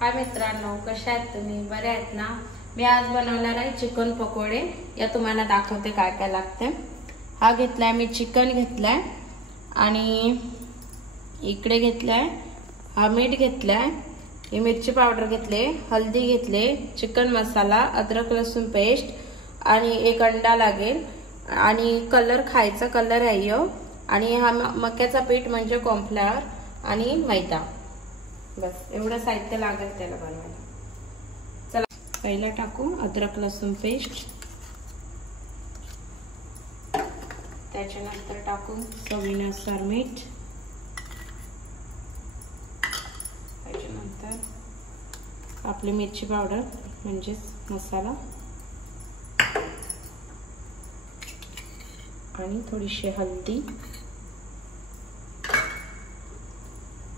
हाय मित्रांनो, कशा आहेत तुम्ही? बरे आहेत ना? मी आज बनवणार आहे चिकन पकोडे। या तुम्हाला दाखवते काय काय लागते। हा घेतलाय मी चिकन घेतलाय आणि इकडे घेतलाय हा मीठ घेतलाय, ही मिरची पावडर घेतले, हल्दी घेतले, चिकन मसाला, अद्रक लसूण पेस्ट आणि एक अंडा लागेल आणि कलर खायचा कलर आहे आणि हा मक्याचा पीठ म्हणजे कॉर्नफ्लॉवर आणि मैदा। बस एवढं साहित्य लागेल त्याला बनवायला। चला पहिला टाकू अद्रक लसूण पेस्ट, त्याच्यानंतर टाकू चवीनुसार मीठ, त्याच्यानंतर आपली मिरची पावडर म्हणजे मसाला आणि थोडीशी हल्दी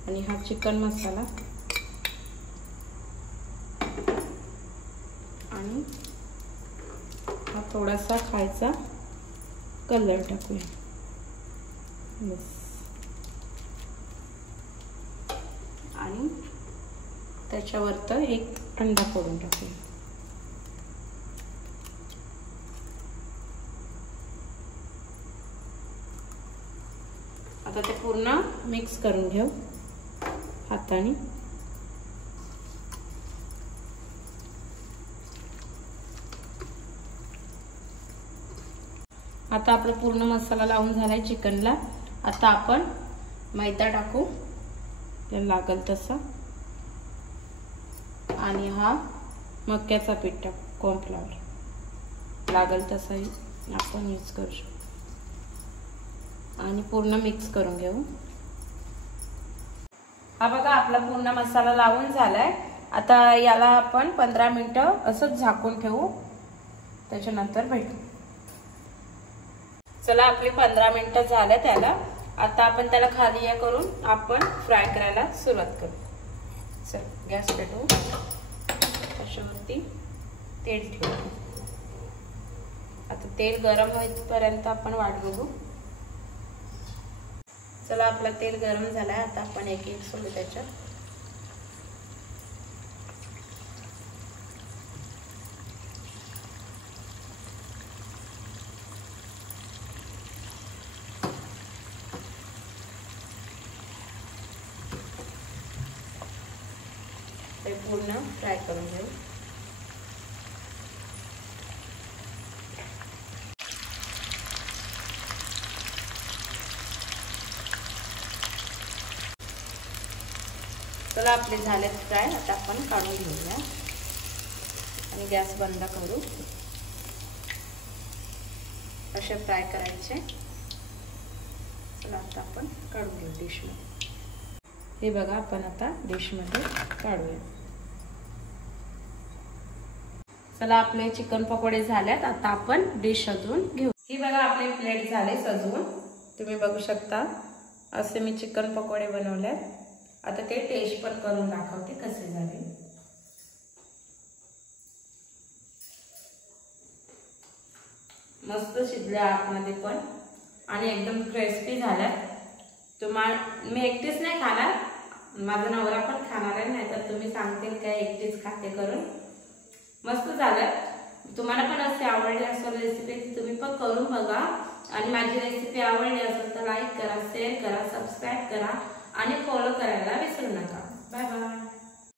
आणि हा चिकन मसाला आणि हा थोडासा खायचा कलर टाकूया। बस आणि त्याच्यावर एक अंडा फोडून टाकूया। आता ते पूर्ण मिक्स करून घेऊ हाताने। आता आपला पूर्ण मसाला लावून झालाय चिकनला। आता आपण मैदा टाकू त्याला लागल तसा आणि हा मक्याचा पीठ टाकू, कॉर्नफ्लॉवर लागल तसा आपण यूज करू शकतो आणि पूर्ण मिक्स करून घेऊ। हा बघा आपला पूर्ण मसाला लावून झालाय। आता याला आपण 15 मिनिटं असंच झाकून ठेवू, त्याच्यानंतर भेटू। चला आपली 15 मिनिटं झाले त्याला। आता आपण त्याला खाली या करून आपण फ्राय करायला सुरुवात करू। चल गॅस पेटवू, त्याच्यावरती तेल ठेवू। आता तेल गरम होईपर्यंत आपण वाट बघू। चला आपला तेल गरम झालाय। आता आपण एक एक सोडू त्याच्यात। ते पूर्ण फ्राय करून घेऊ। चला आपले झालेत फ्राय। आता आपण काढून घेऊया आणि गॅस बंद करू। असे फ्राय करायचे। चला आता आपण काढून घेऊ डिश मध्ये। हे बघा आपण आता डिश मध्ये काढूया। चला आपले चिकन पकोडे झालेत। आता आपण डिश सजवून घेऊ। ही बघा आपले प्लेट झाले सजवून, तुम्ही बघू शकता असे मी चिकन पकोडे बनवले। आता ते टेस्ट पण करून दाखवते कसे झाले। मस्त शिजले आतमध्ये पण आणि एकदम क्रिस्पी झाल्या। मी एकटीच नाही खाणार, माझा नवरा पण खाणार आहे, नाहीतर तुम्ही सांगतील काय एकटीच खाते करून। मस्त झालं। तुम्हाला पण असे आवडले असेल रेसिपी तुम्ही पण करून बघा आणि माझी रेसिपी आवडली असेल तर लाईक करा, शेअर करा, सबस्क्राइब करा आणि फॉलो करायला विसरू नका। Bye bye.